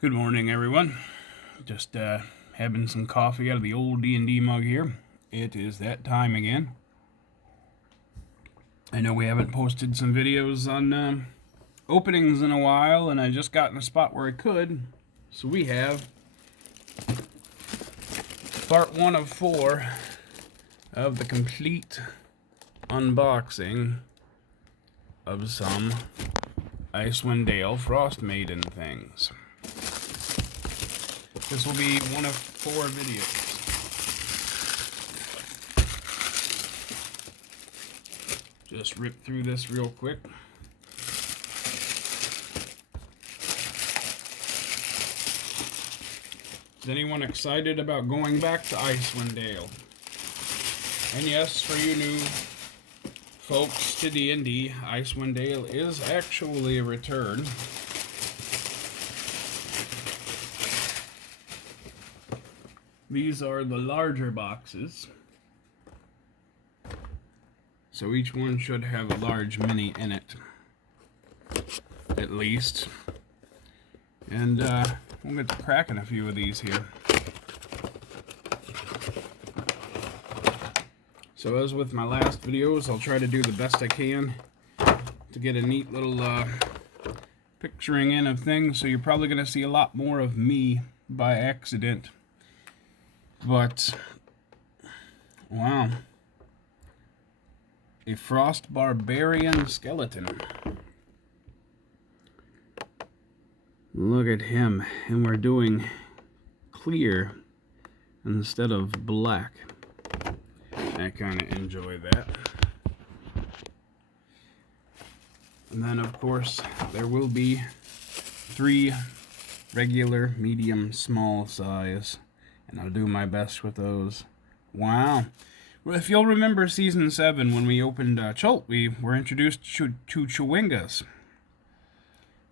Good morning, everyone. Just having some coffee out of the old D&D mug here. It is that time again. I know we haven't posted some videos on openings in a while, and I just got in a spot where I could. So we have part 1 of 4 of the complete unboxing of some Icewindale Frost Maiden things. This will be one of 4 videos. Just rip through this real quick. Is anyone excited about going back to Icewindale? And yes, for you new folks to D&D, Icewindale is actually a return. These are the larger boxes. So each one should have a large mini in it, at least. And we'll get to cracking a few of these here. So as with my last videos, I'll try to do the best I can to get a neat little picturing in of things. So you're probably going to see a lot more of me by accident. But, wow. A Frost Barbarian skeleton. Look at him. And we're doing clear instead of black. I kind of enjoy that. And then, of course, there will be 3 regular, medium, small size. And I'll do my best with those. Wow. Well, if you'll remember Season 7, when we opened Chult, we were introduced to Chewingas.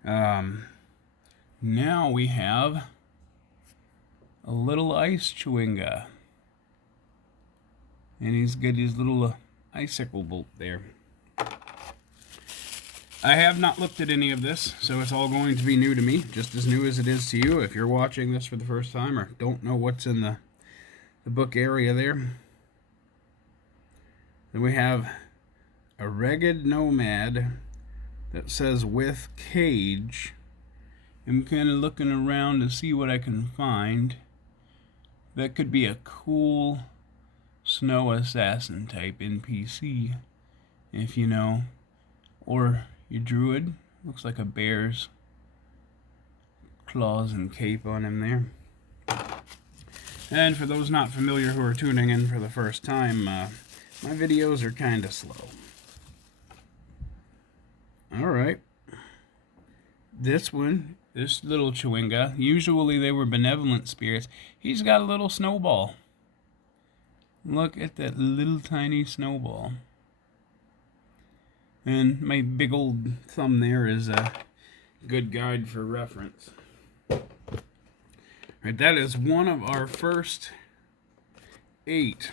Now we have a little ice Chewinga. And he's got his little icicle bolt there. I have not looked at any of this, so it's all going to be new to me, just as new as it is to you if you're watching this for the first time or don't know what's in the book area there. Then we have a Ragged Nomad that says with cage. I'm kind of looking around to see what I can find. That could be a cool snow assassin type NPC, if you know. Or your druid. Looks like a bear's claws and cape on him there. And for those not familiar who are tuning in for the first time, my videos are kind of slow. Alright. This one, this little Chewinga, usually they were benevolent spirits. He's got a little snowball. Look at that little tiny snowball. And my big old thumb there is a good guide for reference. Right, that is one of our first 8.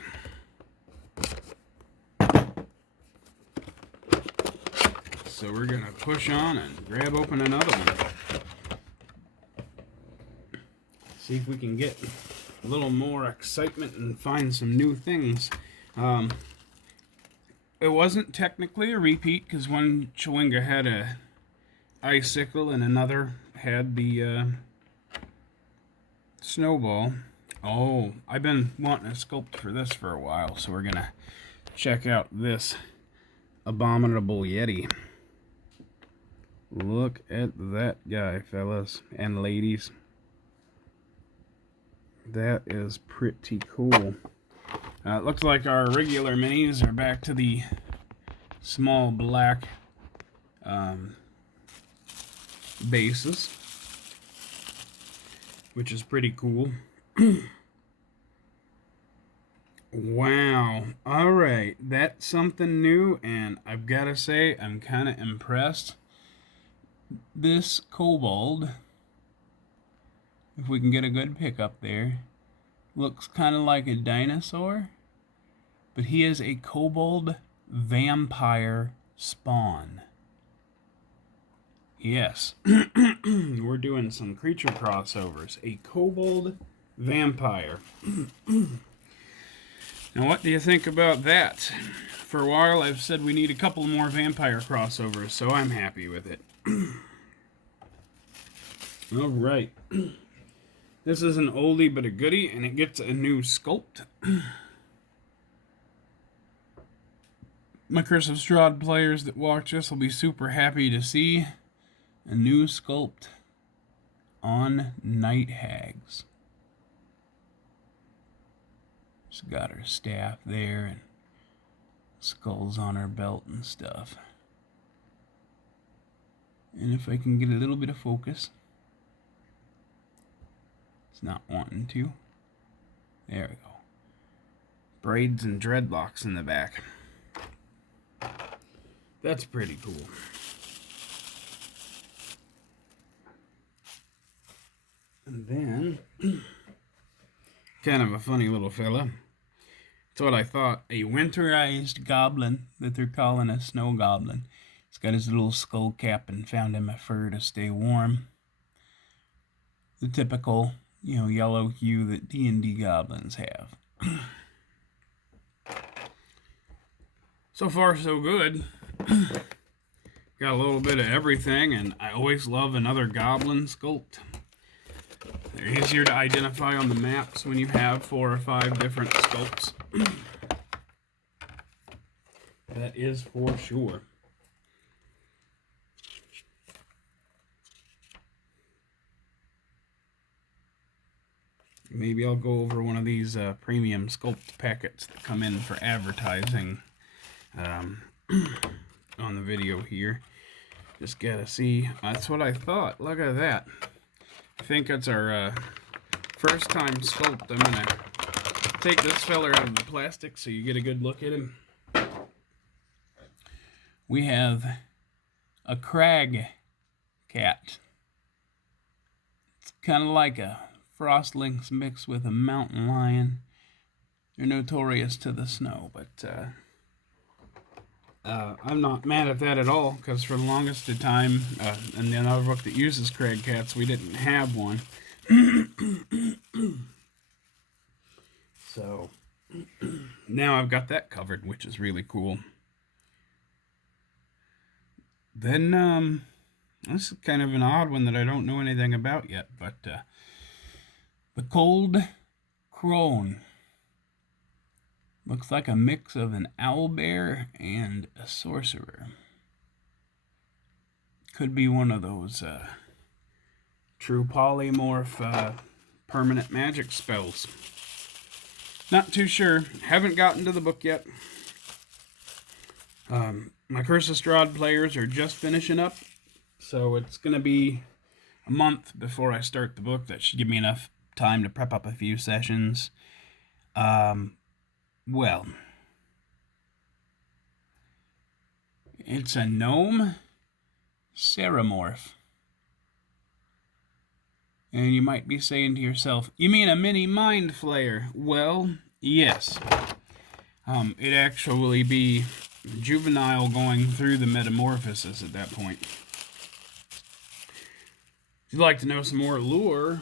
So we're going to push on and grab open another one. See if we can get a little more excitement and find some new things. It wasn't technically a repeat because one Chewinga had a icicle and another had the snowball. Oh, I've been wanting a sculpt for this for a while, so we're gonna check out this abominable Yeti. Look at that guy, fellas and ladies. That is pretty cool. It looks like our regular minis are back to the small black bases, which is pretty cool. Wow. Alright, that's something new, and I've got to say, I'm kind of impressed. This kobold, if we can get a good pick up there, looks kind of like a dinosaur, but he is a kobold vampire spawn. Yes, we're doing some creature crossovers. A kobold vampire. Now, what do you think about that? For a while, I've said we need a couple more vampire crossovers, so I'm happy with it. All right. This is an oldie but a goodie, and it gets a new sculpt. My Curse of Strahd players that watch this will be super happy to see a new sculpt on Night Hags. She's got her staff there and skulls on her belt and stuff. And if I can get a little bit of focus. It's not wanting to. There we go. Braids and dreadlocks in the back. That's pretty cool. And then, kind of a funny little fella. It's what I thought. A winterized goblin that they're calling a snow goblin. He's got his little skull cap and found in my fur to stay warm. The typical, yellow hue that D&D goblins have. So far, so good. Got a little bit of everything, and I always love another goblin sculpt. They're easier to identify on the maps when you have 4 or 5 different sculpts. That is for sure. Maybe I'll go over one of these premium sculpt packets that come in for advertising on the video here. Just gotta see. That's what I thought. Look at that. I think that's our first time sculpt. I'm gonna take this feller out of the plastic so you get a good look at him. We have a crag cat. It's kind of like a frost lynx mixed with a mountain lion. They're notorious to the snow, but I'm not mad at that at all, because for the longest of time, in another book that uses crag cats, we didn't have one. So now I've got that covered, which is really cool. Then this is kind of an odd one that I don't know anything about yet, but the Cold Crone. Looks like a mix of an owlbear and a sorcerer. Could be one of those true polymorph permanent magic spells. Not too sure. Haven't gotten to the book yet. My Curse of Strahd players are just finishing up, so it's going to be a month before I start the book. That should give me enough time to prep up a few sessions. Well, it's a gnome ceramorph. And you might be saying to yourself, you mean a mini mind flayer? Well, yes. It'd actually be juvenile going through the metamorphosis at that point. If you'd like to know some more lore,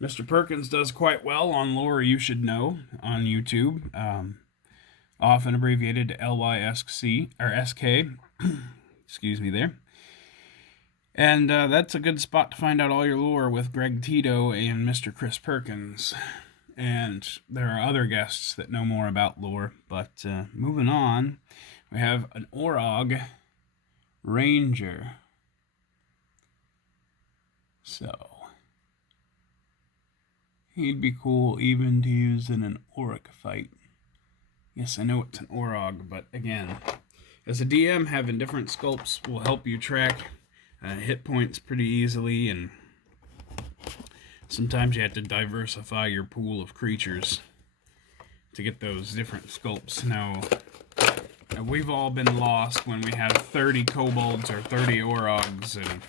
Mr. Perkins does quite well on Lore You Should Know on YouTube, often abbreviated to LYSC, or SK, excuse me there. And that's a good spot to find out all your lore with Greg Tito and Mr. Chris Perkins. And there are other guests that know more about lore, but moving on, we have an Orog Ranger. So he'd be cool even to use in an Auric fight. Yes, I know it's an Orog, but again, as a DM, having different sculpts will help you track hit points pretty easily, and sometimes you have to diversify your pool of creatures to get those different sculpts. Now we've all been lost when we have 30 kobolds or 30 Orogs, and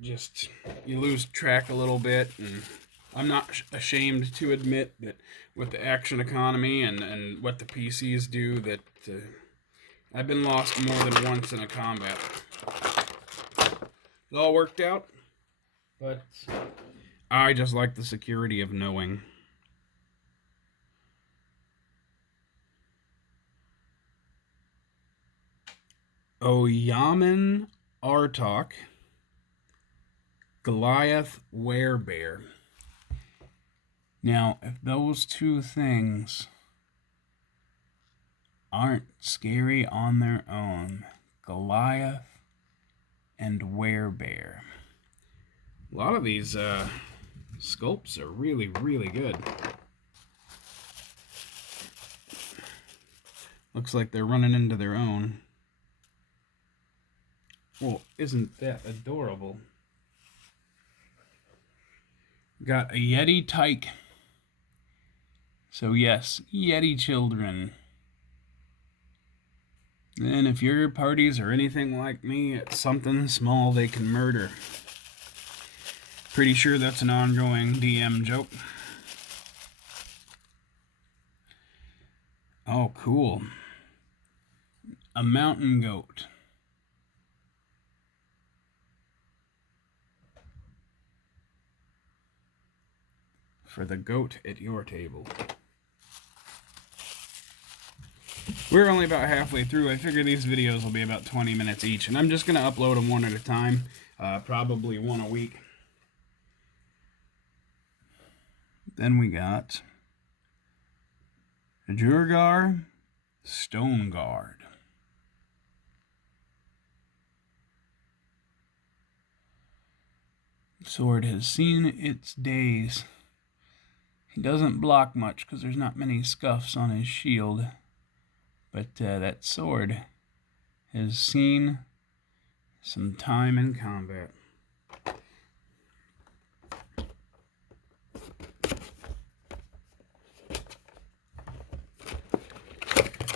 just you lose track a little bit. And I'm not ashamed to admit that with the action economy and what the PCs do, that I've been lost more than once in a combat. It all worked out, but I just like the security of knowing. Oyaman Artok, Goliath Werebear. Now, if those two things aren't scary on their own, Goliath and Werebear. A lot of these sculpts are really, really good. Looks like they're running into their own. Well, isn't that adorable? Got a Yeti tyke. So yes, Yeti children. And if your parties are anything like me, it's something small they can murder. Pretty sure that's an ongoing DM joke. Oh, cool. A mountain goat. For the goat at your table. We're only about halfway through. I figure these videos will be about 20 minutes each, and I'm just going to upload them one at a time, probably one a week. Then we got Durgar Stone Guard. Sword has seen its days. He doesn't block much because there's not many scuffs on his shield. But that sword has seen some time in combat.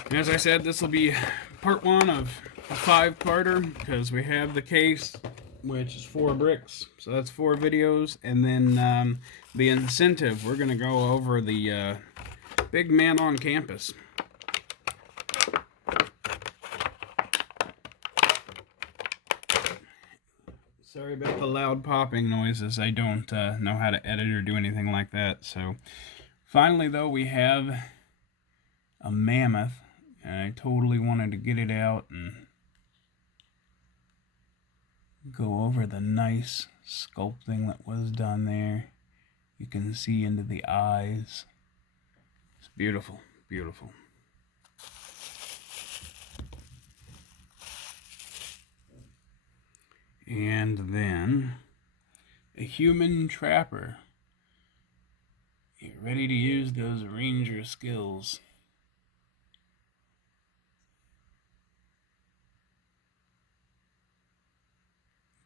And as I said, this will be part one of a 5-parter because we have the case, which is 4 bricks. So that's 4 videos. And then the incentive, we're going to go over the big man on campus. Sorry about the loud popping noises. I don't know how to edit or do anything like that. So finally, though, we have a mammoth. And I totally wanted to get it out and go over the nice sculpting that was done there. You can see into the eyes. It's beautiful, beautiful. And then a human trapper. Get ready to use those ranger skills.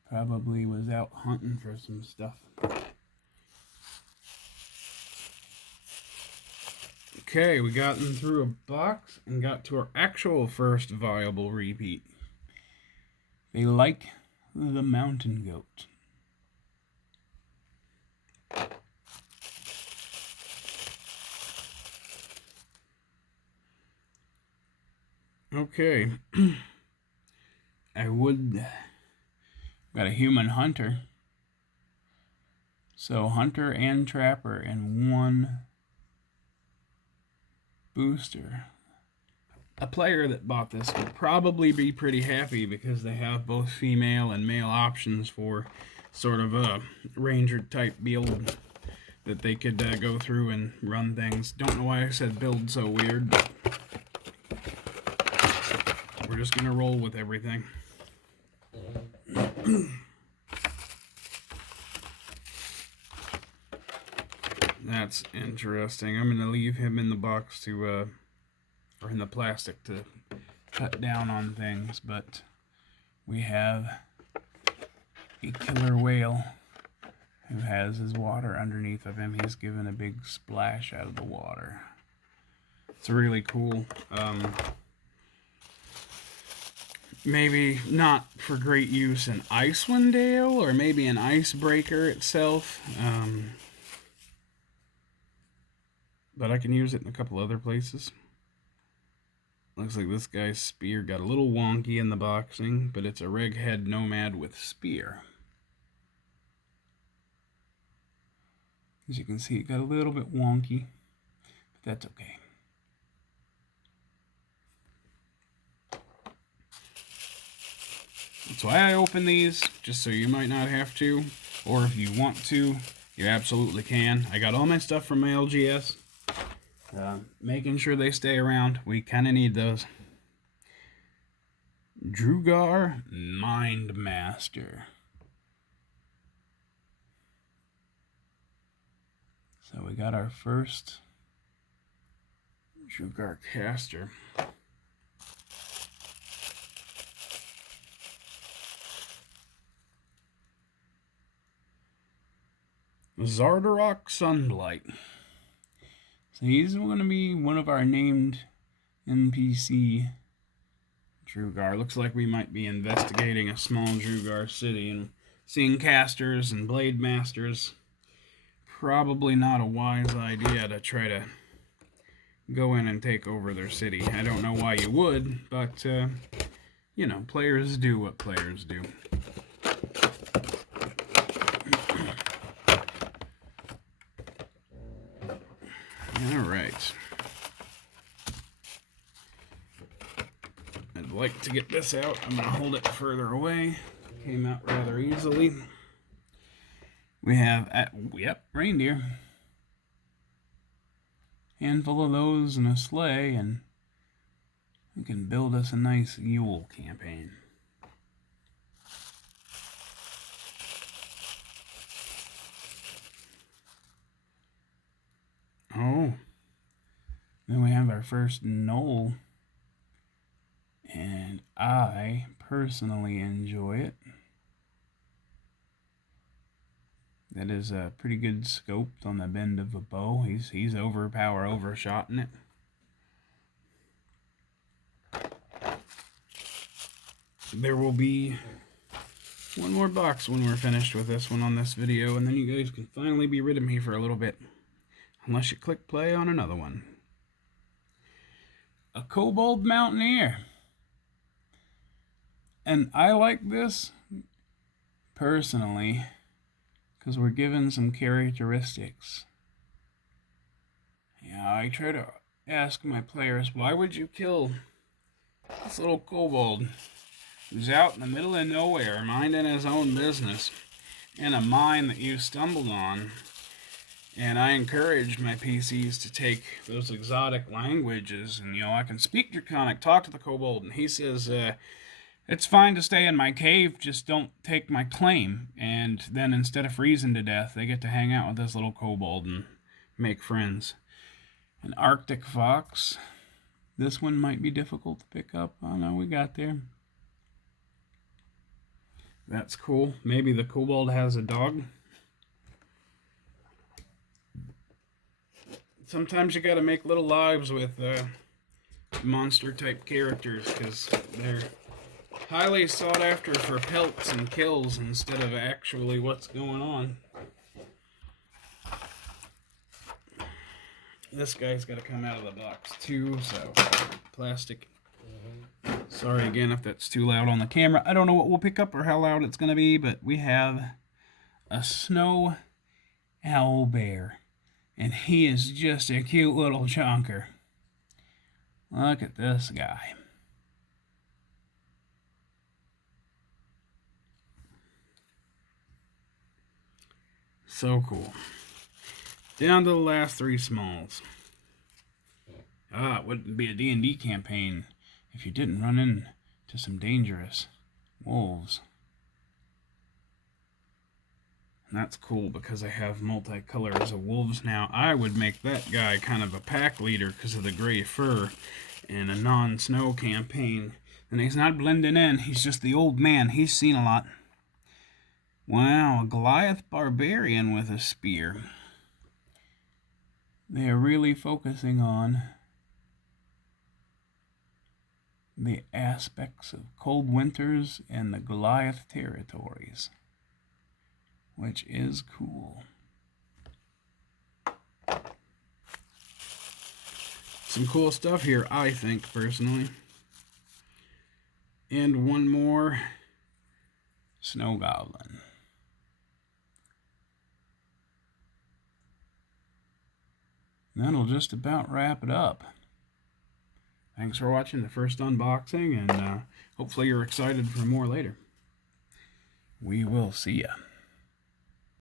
Probably was out hunting for some stuff. Okay, we gotten through a box and got to our actual first viable repeat. They like the mountain goat. Okay. Got a human hunter. So hunter and trapper in one booster. A player that bought this would probably be pretty happy because they have both female and male options for sort of a ranger type build that they could go through and run things. Don't know why I said build so weird, but we're just gonna roll with everything. That's interesting. I'm gonna leave him in the box to or in the plastic to cut down on things, but we have a killer whale who has his water underneath of him. He's given a big splash out of the water. It's really cool. Maybe not for great use in Icewindale or maybe an icebreaker itself. But I can use it in a couple other places. Looks like this guy's spear got a little wonky in the boxing, but it's a reghead nomad with spear. As you can see, it got a little bit wonky, but that's okay. That's why I open these, just so you might not have to, or if you want to, you absolutely can. I got all my stuff from my LGS. Making sure they stay around. We kind of need those. Drugar Mindmaster. So we got our first Drugar caster. Zardarok Sunblight. So he's going to be one of our named NPC Drugar. Looks like we might be investigating a small Drugar city and seeing casters and blade masters. Probably not a wise idea to try to go in and take over their city. I don't know why you would, but, you know, players do what players do. Alright. I'd like to get this out. I'm going to hold it further away. Came out rather easily. We have, yep, reindeer. Handful of those in a sleigh, and we can build us a nice Yule campaign. Oh, then we have our first knoll, and I personally enjoy it. That is a pretty good scope on the bend of a bow. He's overshotting it. There will be one more box when we're finished with this one on this video, and then you guys can finally be rid of me for a little bit. Unless you click play on another one. A Kobold Mountaineer. And I like this, personally, because we're given some characteristics. Yeah, I try to ask my players, why would you kill this little kobold who's out in the middle of nowhere, minding his own business, in a mine that you stumbled on? And I encourage my PCs to take those exotic languages, and, you know, I can speak Draconic, talk to the kobold, and he says, it's fine to stay in my cave, just don't take my claim. And then instead of freezing to death, they get to hang out with this little kobold and make friends. An Arctic Fox. This one might be difficult to pick up. Oh no, we got there. That's cool. Maybe the kobold has a dog. Sometimes you gotta make little lives with monster type characters, because they're highly sought after for pelts and kills instead of actually what's going on. This guy's got to come out of the box too, so plastic. Sorry again if that's too loud on the camera. I don't know what we'll pick up or how loud it's going to be, but we have a snow owlbear, and he is just a cute little chonker. Look at this guy. So cool. Down to the last three smalls. It wouldn't be a D&D campaign if you didn't run into some dangerous wolves. And that's cool because I have multicolors of wolves now. I would make that guy kind of a pack leader because of the gray fur in a non-snow campaign. And he's not blending in, he's just the old man. He's seen a lot. Wow, a Goliath barbarian with a spear. They are really focusing on the aspects of cold winters and the Goliath territories, which is cool. Some cool stuff here, I think, personally. And one more Snow Goblin. That'll just about wrap it up. Thanks for watching the first unboxing, and hopefully you're excited for more later. We will see ya.